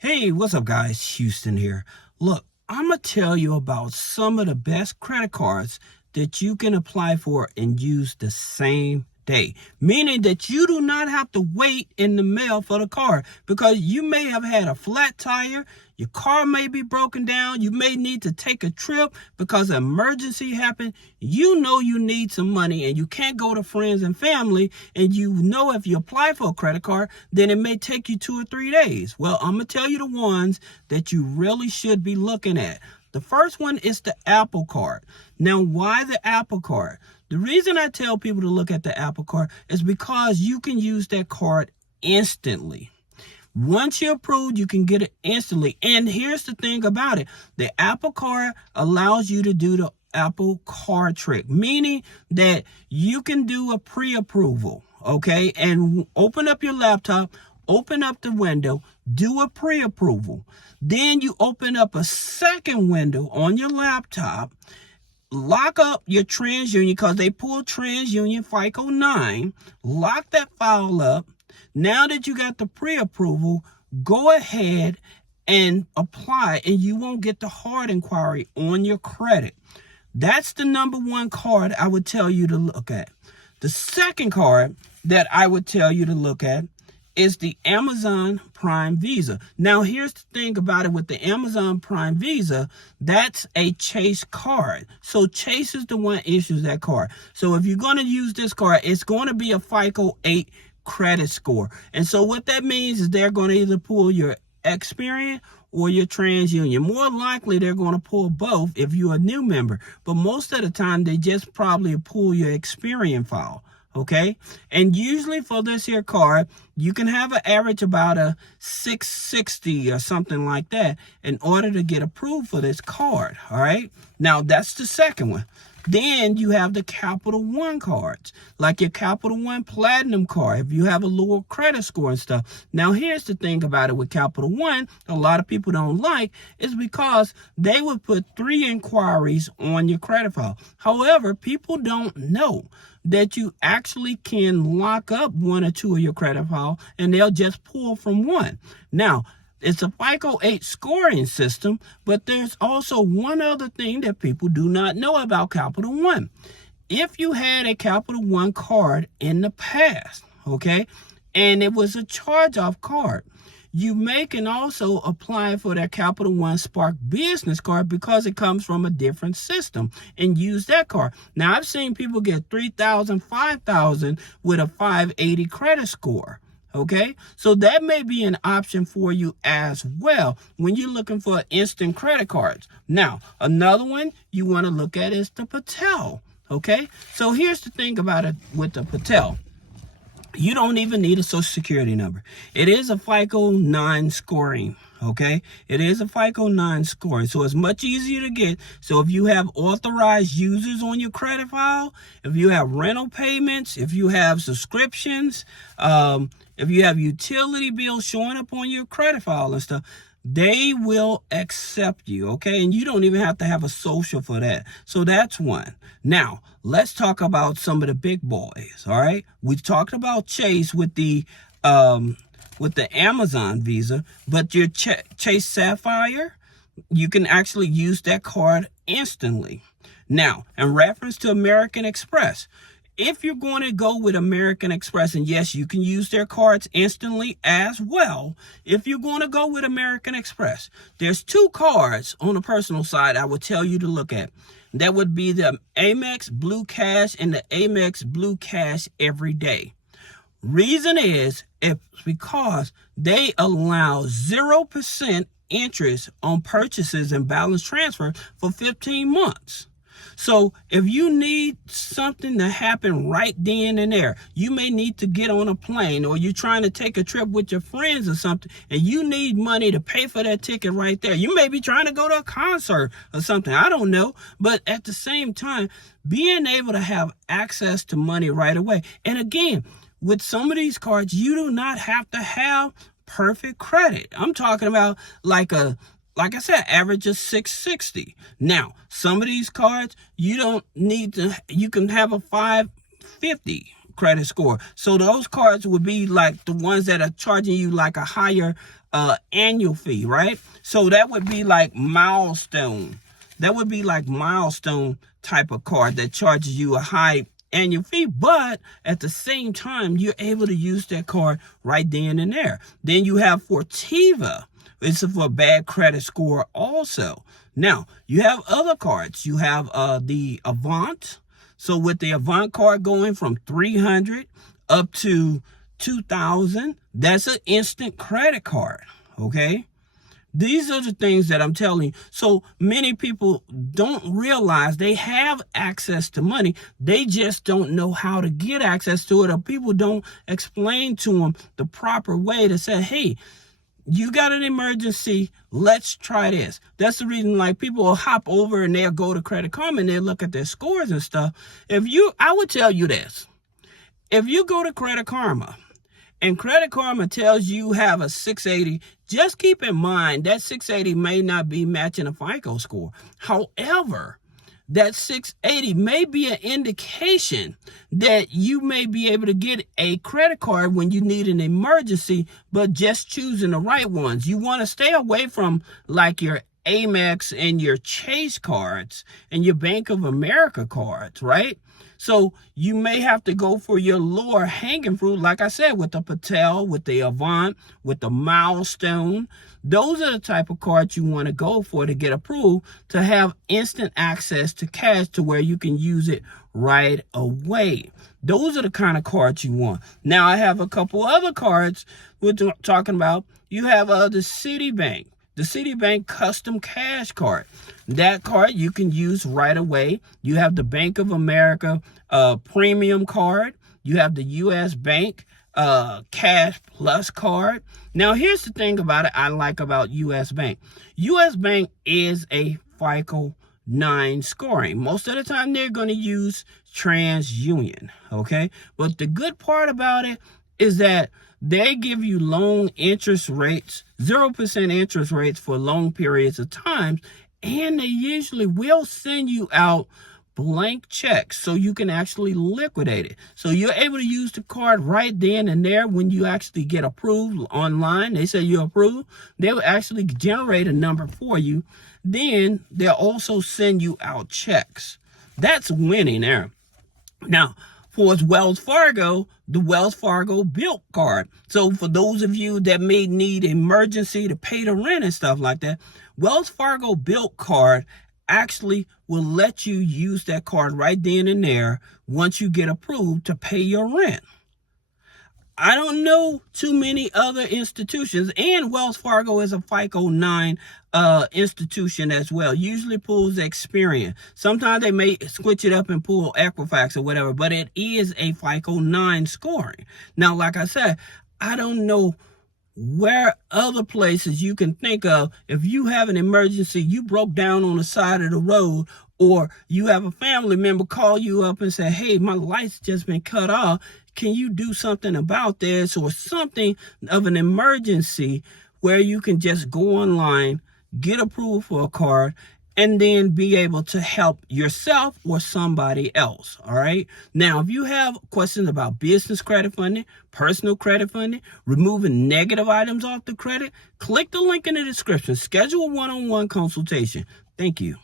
Hey, what's up, guys? Houston here. Look, I'm going to tell you about some of the best credit cards that you can apply for and use the same day, meaning that you do not have to wait in the mail for the card because you may have had a flat tire, your car may be broken down, you may need to take a trip because an emergency happened. You know you need some money and you can't go to friends and family, and you know if you apply for a credit card, then it may take you 2 or 3 days. Well, I'm going to tell you the ones that you really should be looking at. The first one is the Apple Card. Now, why the Apple Card? The reason I tell people to look at the Apple Card is because you can use that card instantly. Once you're approved, you can get it instantly. And here's the thing about it. The Apple Card allows you to do the Apple Card trick, meaning that you can do a pre-approval, okay? And open up your laptop, open up the window, do a pre-approval. Then you open up a second window on your laptop, lock up your TransUnion because they pull TransUnion FICO 9, lock that file up. Now that you got the pre-approval, go ahead and apply, and you won't get the hard inquiry on your credit. That's the number one card I would tell you to look at. The second card that I would tell you to look at is the Amazon Prime Visa. Now, here's the thing about it with the Amazon Prime Visa, that's a Chase card. So Chase is the one issues that card. So if you're going to use this card, it's going to be a FICO 8 credit score. And so what that means is they're going to either pull your Experian or your TransUnion. More likely, they're going to pull both if you're a new member. But most of the time, they just probably pull your Experian file. Okay, and usually for this here card, you can have an average about a 660 or something like that in order to get approved for this card. All right, now that's the second one. Then you have the Capital One cards, like your Capital One Platinum card, if you have a lower credit score and stuff. Now, here's the thing about it with Capital One, a lot of people don't like, is because they would put 3 inquiries on your credit file. However, people don't know that you actually can lock up 1 or 2 of your credit file, and they'll just pull from one. Now, it's a FICO 8 scoring system, but there's also one other thing that people do not know about Capital One. If you had a Capital One card in the past, okay, and it was a charge-off card, you can also apply for that Capital One Spark Business card because it comes from a different system and use that card. Now, I've seen people get $3,000, $5,000 with a 580 credit score. Okay, so that may be an option for you as well when you're looking for instant credit cards. Now, another one you want to look at is the Patel. Okay, so here's the thing about it with the Patel. You don't even need a social security number. It is a FICO 9 scoring. Okay, it is a FICO 9 scoring, so it's much easier to get. So if you have authorized users on your credit file, if you have rental payments, if you have subscriptions, if you have utility bills showing up on your credit file and stuff, they will accept you, okay? And you don't even have to have a social for that. So that's one. Now, let's talk about some of the big boys, all right? We talked about Chase with the Amazon Visa, but your Chase Sapphire, you can actually use that card instantly. Now, in reference to American Express, if you're going to go with American Express, and yes, you can use their cards instantly as well. If you're going to go with American Express, there's 2 cards on the personal side I would tell you to look at. That would be the Amex Blue Cash and the Amex Blue Cash Everyday. Reason is it's because they allow 0% interest on purchases and balance transfer for 15 months. So if you need something to happen right then and there, you may need to get on a plane, or you're trying to take a trip with your friends or something, and you need money to pay for that ticket right there. You may be trying to go to a concert or something. I don't know. But at the same time, being able to have access to money right away. And again, with some of these cards, you do not have to have perfect credit. I'm talking about like I said, average of 660. Now, some of these cards, you don't need to, you can have a 550 credit score. So those cards would be like the ones that are charging you like a higher annual fee, right? So that would be like Milestone. That would be like Milestone type of card that charges you a high annual fee, but at the same time, you're able to use that card right then and there. Then you have Fortiva. It's for a bad credit score also. Now, you have other cards. You have the Avant. So with the Avant card going from 300 up to 2,000, that's an instant credit card, okay? These are the things that I'm telling you. So many people don't realize they have access to money. They just don't know how to get access to it, or people don't explain to them the proper way to say, hey, you got an emergency, let's try this. That's the reason like people will hop over and they'll go to Credit Karma and they'll look at their scores and stuff. I would tell you this. If you go to Credit Karma and Credit Karma tells you have a 680, just keep in mind that 680 may not be matching a FICO score. However, that 680 may be an indication that you may be able to get a credit card when you need an emergency, but just choosing the right ones. You want to stay away from like your Amex and your Chase cards and your Bank of America cards, right? So you may have to go for your lower hanging fruit, like I said, with the Patel, with the Avant, with the Milestone. Those are the type of cards you want to go for to get approved, to have instant access to cash to where you can use it right away. Those are the kind of cards you want. Now, I have a couple other cards we're talking about. You have the Citibank. The Citibank Custom Cash Card. That card you can use right away. You have the Bank of America Premium Card. You have the U.S. Bank Cash Plus Card. Now, here's the thing about it I like about U.S. Bank. U.S. Bank is a FICO 9 scoring. Most of the time, they're going to use TransUnion, okay? But the good part about it is that they give you loan interest rates, 0% interest rates for long periods of time, and they usually will send you out blank checks so you can actually liquidate it. So you're able to use the card right then and there when you actually get approved online. They say you're approved. They will actually generate a number for you. Then they'll also send you out checks. That's winning there. Now, for Wells Fargo, the Wells Fargo Bilt card. So for those of you that may need emergency to pay the rent and stuff like that, Wells Fargo Bilt card actually will let you use that card right then and there once you get approved to pay your rent. I don't know too many other institutions, and Wells Fargo is a FICO 9 institution as well. Usually pulls Experian. Sometimes they may switch it up and pull Equifax or whatever, but it is a FICO 9 scoring. Now, like I said, I don't know where other places you can think of. If you have an emergency, you broke down on the side of the road, or you have a family member call you up and say, hey, my light's just been cut off. Can you do something about this? Or something of an emergency where you can just go online, get approved for a card, and then be able to help yourself or somebody else, all right? Now, if you have questions about business credit funding, personal credit funding, removing negative items off the credit, click the link in the description. Schedule a one-on-one consultation. Thank you.